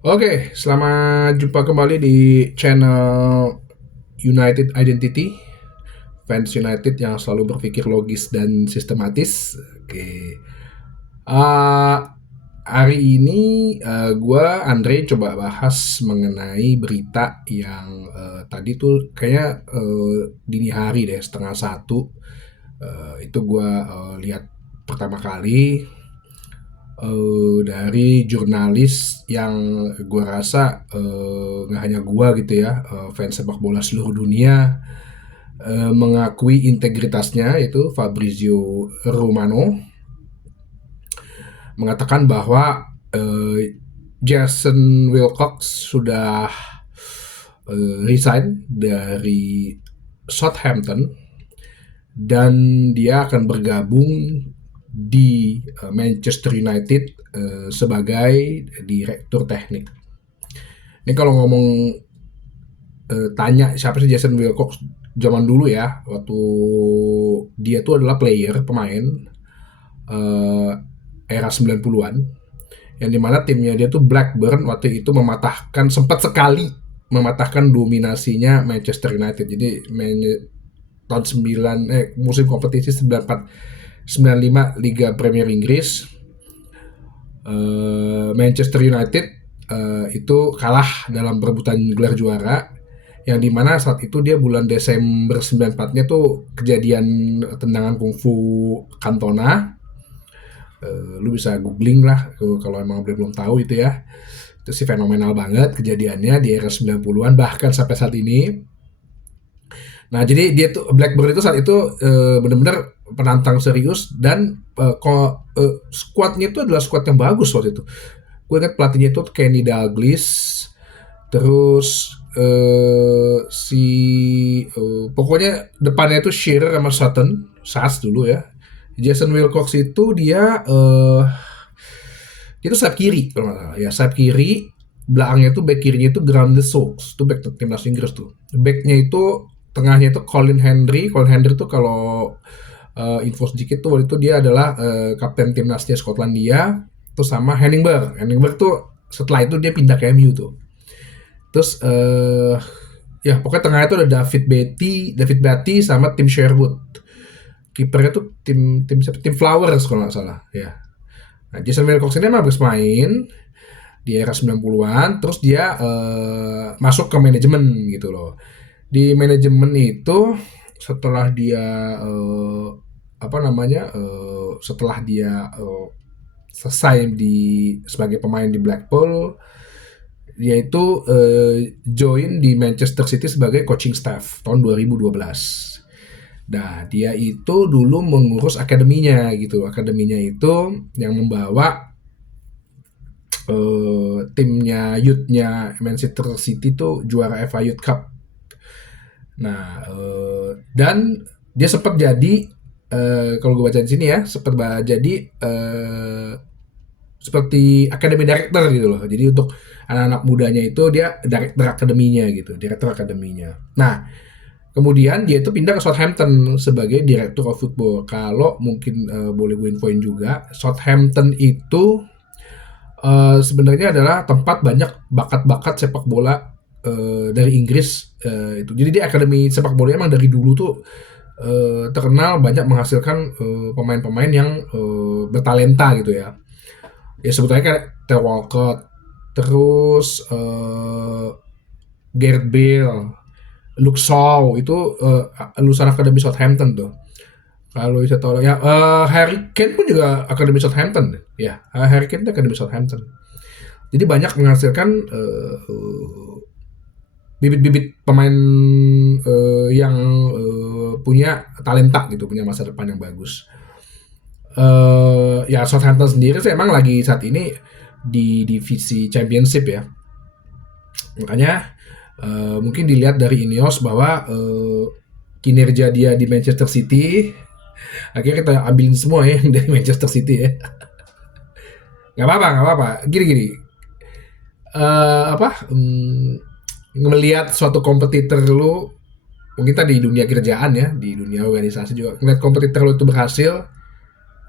Oke, selamat jumpa kembali di channel United Identity, fans United yang selalu berpikir logis dan sistematis. Oke, uh, hari ini gue Andre coba bahas mengenai berita yang tadi tuh kayaknya dini hari deh, setengah satu. Itu gue lihat pertama kali dari jurnalis yang gue rasa nggak hanya gue gitu ya, fans sepak bola seluruh dunia mengakui integritasnya, itu Fabrizio Romano mengatakan bahwa Jason Wilcox sudah resign dari Southampton dan dia akan bergabung di Manchester United sebagai direktur teknik. Ini kalau ngomong tanya siapa sih Jason Wilcox zaman dulu ya, waktu dia tuh adalah pemain eh, era 90-an, yang dimana timnya dia tuh Blackburn waktu itu sempat sekali mematahkan dominasinya Manchester United. Jadi tahun 9 musim kompetisi 94 95 Liga Premier Inggris, Manchester United itu kalah dalam perebutan gelar juara, yang dimana saat itu dia bulan Desember 94-nya tuh kejadian tendangan kungfu Cantona. Lu bisa googling lah kalau emang belum tahu itu ya. Itu sih fenomenal banget kejadiannya di era 90-an bahkan sampai saat ini. Nah, jadi dia tuh Blackburn itu saat itu benar-benar penantang serius, dan skuadnya itu adalah skuad yang bagus waktu itu. Gue ingat pelatihnya itu Kenny Dalglish, terus pokoknya depannya itu Shearer sama Sutton, Sas dulu ya. Jason Wilcox itu dia tuh sayap kiri kalau nggak salah ya, sayap kiri. Belakangnya itu back kirinya itu Graham De Sox, itu back timnas Inggris tuh. Backnya itu tengahnya itu Colin Hendry. Colin Hendry tuh kalau info sedikit tuh waktu itu dia adalah kapten timnasnya Skotlandia. Terus sama Henningberg tuh setelah itu dia pindah ke MU tuh. Terus ya pokoknya tengahnya tuh ada David Batty sama Tim Sherwood. Kipernya tuh tim Flowers kalau nggak salah ya. Nah, Jason Wilcox ini emang habis main di era 90-an, terus dia masuk ke manajemen gitu loh. Di manajemen itu setelah dia setelah dia selesai sebagai pemain di Blackpool, dia itu join di Manchester City sebagai coaching staff tahun 2012. Nah, dia itu dulu mengurus akademinya gitu. Akademinya itu yang membawa timnya youth-nya Manchester City tuh juara FA Youth Cup. Nah, dan dia sempat jadi kalau gue baca di sini ya, sempat jadi seperti academy director gitu loh. Jadi untuk anak-anak mudanya itu dia director akademinya gitu, direktur akademinya. Nah, kemudian dia itu pindah ke Southampton sebagai direktur of football. Kalau mungkin boleh gue infoin juga, Southampton itu sebenarnya adalah tempat banyak bakat-bakat sepak bola dari Inggris itu. Jadi di akademi sepak bola emang dari dulu tuh terkenal banyak menghasilkan pemain-pemain yang bertalenta gitu ya. Ya sebetulnya kayak Theo Walcott, terus Gareth Bale, Luke Shaw itu lulusan akademi Southampton tuh. Kalau bisa tahu ya, Harry Kane pun juga akademi Southampton ya. Harry Kane itu akademi Southampton. Jadi banyak menghasilkan bibit-bibit pemain yang punya talenta gitu, punya masa depan yang bagus. Ya Southampton sendiri sih emang lagi saat ini di divisi Championship ya. Makanya mungkin dilihat dari Ineos bahwa kinerja dia di Manchester City, akhirnya kita ambilin semua ya dari Manchester City ya. Nggak apa-apa. Gini-gini. Ngelihat suatu kompetitor lu, mungkin tadi di dunia kerjaan ya, di dunia organisasi juga, ngelihat kompetitor lu itu berhasil,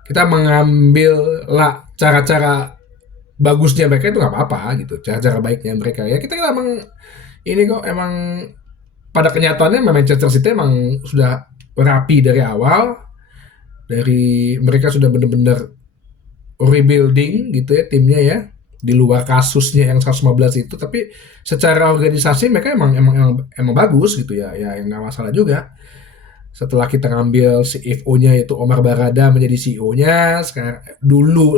kita mengambil lah cara-cara bagusnya mereka itu nggak apa-apa gitu, cara-cara baiknya mereka ya kita emang ini kok emang pada kenyataannya Manchester City emang sudah rapi dari awal, dari mereka sudah benar-benar rebuilding gitu ya timnya ya, di luar kasusnya yang 115 itu, tapi secara organisasi mereka emang bagus gitu ya, ya yang nggak masalah juga. Setelah kita ngambil CFO-nya yaitu Omar Barada menjadi CEO-nya, dulu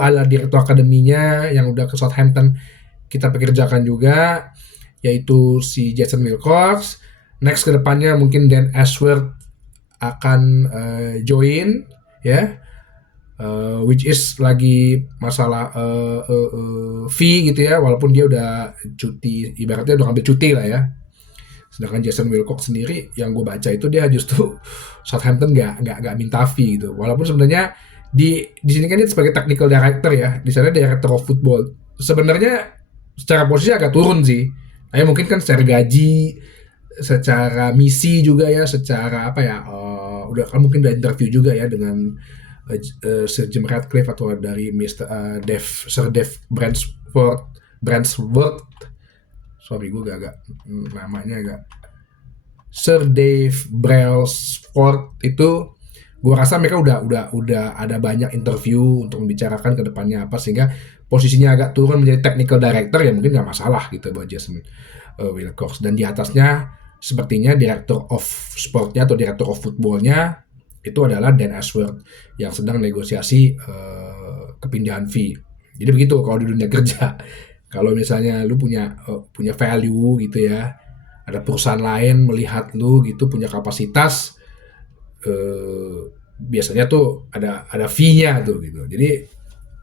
ala direktur akademinya yang udah ke Southampton kita pekerjakan juga, yaitu si Jason Wilcox. Next ke depannya mungkin Dan Ashworth akan join ya, which is lagi masalah fee gitu ya, walaupun dia udah cuti, ibaratnya udah ambil cuti lah ya. Sedangkan Jason Wilcox sendiri yang gue baca itu dia justru Southampton nggak minta fee gitu, walaupun sebenarnya di sini kan dia sebagai technical director ya, di sana director of football, sebenarnya secara posisi agak turun sih. Nah, mungkin kan secara gaji, secara misi juga ya, secara apa ya, udah kan mungkin udah interview juga ya dengan Sir Jim Ratcliffe atau dari Sir Dave Bransworth, sorry gue agak namanya agak, Sir Dave Brailsford itu gue rasa mereka udah ada banyak interview untuk membicarakan ke depannya apa, sehingga posisinya agak turun menjadi technical director ya mungkin nggak masalah gitu buat Jason Wilcox. Dan di atasnya sepertinya director of sportnya atau director of footballnya itu adalah Dan Ashworth yang sedang negosiasi kepindahan fee. Jadi begitu kalau di dunia kerja. Kalau misalnya lu punya value gitu ya, ada perusahaan lain melihat lu gitu punya kapasitas, biasanya tuh ada fee-nya tuh gitu. Jadi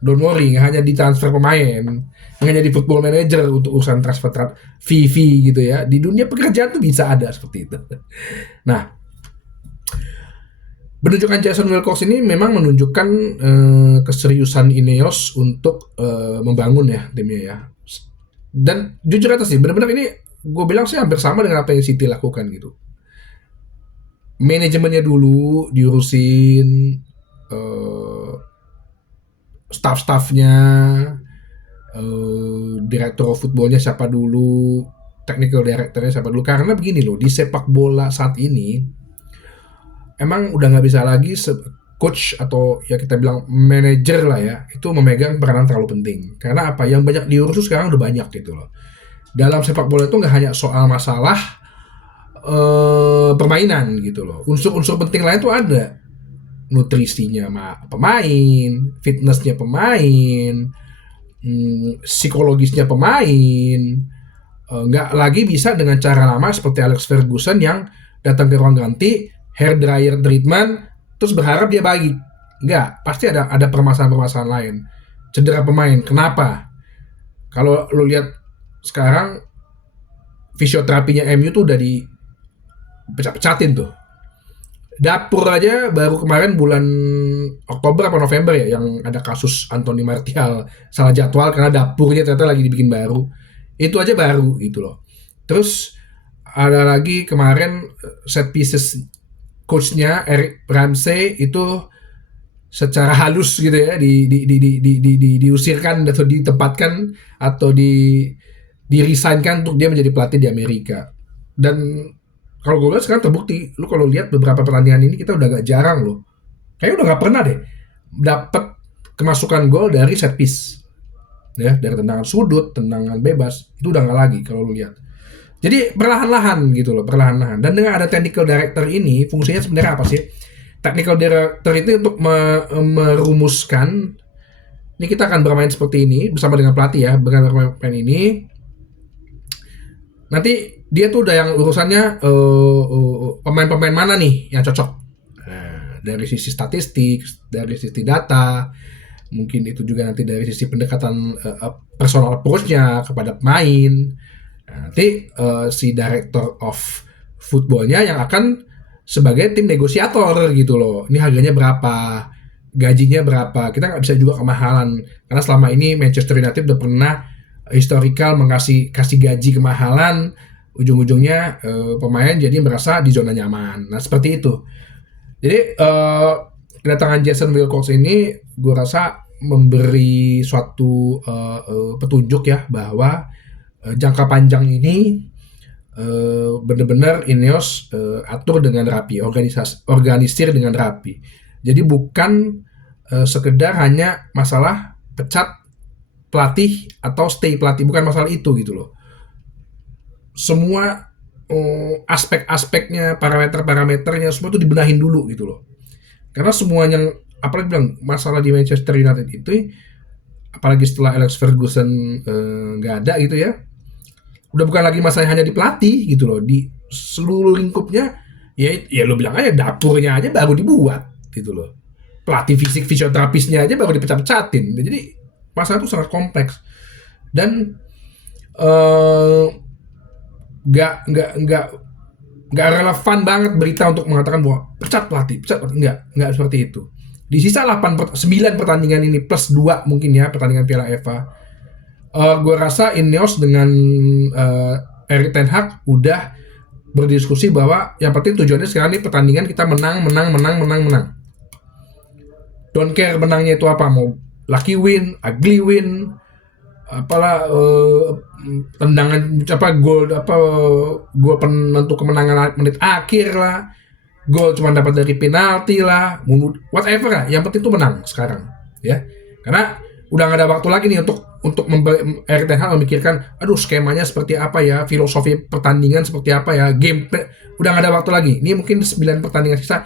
don't worry, nggak hanya ditransfer pemain, nggak hanya di football manager untuk urusan transfer fee gitu ya. Di dunia pekerjaan tuh bisa ada seperti itu. Nah, penunjukan Jason Wilcox ini memang menunjukkan keseriusan Ineos untuk membangun ya timnya ya. Dan jujur aja sih, benar-benar ini gue bilang sih hampir sama dengan apa yang City lakukan gitu. Manajemennya dulu diurusin, staff-staffnya, direktur footballnya siapa dulu, technical directornya siapa dulu. Karena begini loh, di sepak bola saat ini emang udah nggak bisa lagi coach atau ya kita bilang manajer lah ya, itu memegang peranan terlalu penting. Karena apa? Yang banyak diurus sekarang udah banyak gitu loh. Dalam sepak bola itu nggak hanya soal masalah permainan gitu loh. Unsur-unsur penting lain tuh ada. Nutrisinya pemain, fitnessnya pemain, psikologisnya pemain. Nggak lagi bisa dengan cara lama seperti Alex Ferguson yang datang ke ruang ganti, hair dryer treatment, terus berharap dia baik. Nggak, pasti ada permasalahan-permasalahan lain. Cedera pemain, kenapa? Kalau lu lihat sekarang fisioterapinya MU tuh udah dipecah-pecatin tuh. Dapur aja baru kemarin bulan Oktober atau November ya yang ada kasus Anthony Martial salah jadwal karena dapurnya ternyata lagi dibikin baru. Itu aja baru gitu loh. Terus ada lagi kemarin set pieces coachnya Eric Ramsey itu secara halus gitu ya diusirkan atau ditempatkan atau dirisainkan untuk dia menjadi pelatih di Amerika. Dan kalau gue lihat sekarang terbukti, lu kalau lihat beberapa pertandingan ini kita udah gak jarang loh, kayaknya udah gak pernah deh dapat kemasukan gol dari set piece ya, dari tendangan sudut, tendangan bebas, itu udah gak lagi kalau lu lihat. Jadi perlahan-lahan gitu loh, perlahan-lahan. Dan dengan ada technical director ini, fungsinya sebenarnya apa sih? Technical director itu untuk merumuskan, ini kita akan bermain seperti ini bersama dengan pelatih ya, dengan pemain ini. Nanti dia tuh udah yang urusannya pemain-pemain mana nih yang cocok. Nah, dari sisi statistik, dari sisi data, mungkin itu juga nanti dari sisi pendekatan personal approach-nya kepada pemain. Nah, nanti si director of footballnya yang akan sebagai tim negosiator gitu loh. Ini harganya berapa, gajinya berapa. Kita nggak bisa juga kemahalan karena selama ini Manchester United udah pernah historical kasih gaji kemahalan, ujung-ujungnya pemain jadi merasa di zona nyaman. Nah seperti itu. Jadi kedatangan Jason Wilcox ini gue rasa memberi suatu petunjuk ya bahwa jangka panjang ini benar-benar Ineos atur dengan rapi, organisir dengan rapi. Jadi bukan sekedar hanya masalah pecat pelatih atau stay pelatih, bukan masalah itu gitu loh. Semua aspek-aspeknya, parameter-parameternya semua itu dibenahin dulu gitu loh. Karena semuanya, apalagi bilang masalah di Manchester United itu, apalagi setelah Alex Ferguson nggak ada gitu ya, udah bukan lagi masalah hanya di pelatih gitu loh, di seluruh lingkupnya. Ya lo bilang aja dapurnya aja baru dibuat gitu loh, pelatih fisik fisioterapisnya aja baru dipecat-pecatin. Jadi masalah itu sangat kompleks dan nggak relevan banget berita untuk mengatakan bahwa pecat pelatih, nggak seperti itu. Di sisa 9 pertandingan ini plus 2 mungkin ya pertandingan Piala FA, gue rasa Ineos dengan Erik ten Hag udah berdiskusi bahwa yang penting tujuannya sekarang ini pertandingan kita menang. Don't care menangnya itu apa, mau lucky win, ugly win, apalah tendangan gol penentu kemenangan menit akhir lah, gol cuma dapat dari penalti lah, whatever lah, yang penting itu menang sekarang ya. Karena udah gak ada waktu lagi nih untuk Erik ten Hag memikirkan aduh skemanya seperti apa ya, filosofi pertandingan seperti apa ya, game udah gak ada waktu lagi. Ini mungkin 9 pertandingan sisa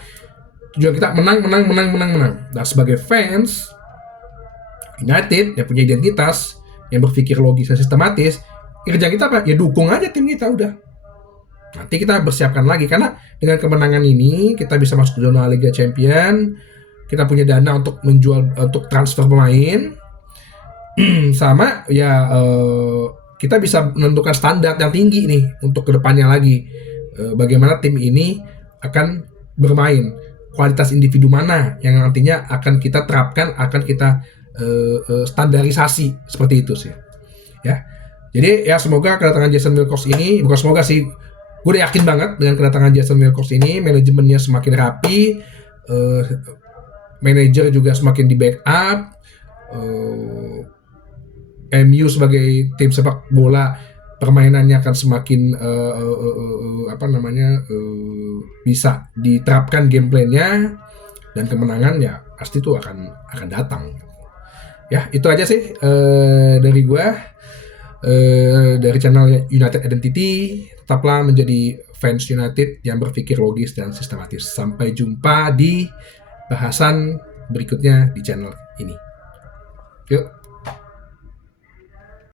tujuan kita menang. Nah, sebagai fans United yang punya identitas, yang berpikir logis dan sistematis, kerja kita apa? Ya dukung aja tim kita udah. Nanti kita bersiapkan lagi, karena dengan kemenangan ini kita bisa masuk ke zona Liga Champion, kita punya dana untuk untuk transfer pemain, sama ya kita bisa menentukan standar yang tinggi nih untuk kedepannya lagi, bagaimana tim ini akan bermain, kualitas individu mana yang nantinya akan kita terapkan, akan kita standarisasi seperti itu sih ya. Jadi ya semoga kedatangan Jason Wilcox ini, bukan semoga sih, gue udah yakin banget dengan kedatangan Jason Wilcox ini, manajemennya semakin rapi, manajer juga semakin di backup, MU sebagai tim sepak bola permainannya akan semakin bisa diterapkan gameplaynya, dan kemenangan ya pasti itu akan datang. Ya itu aja sih dari gua, dari channel United Identity. Tetaplah menjadi fans United yang berpikir logis dan sistematis. Sampai jumpa di bahasan berikutnya di channel ini. Yuk.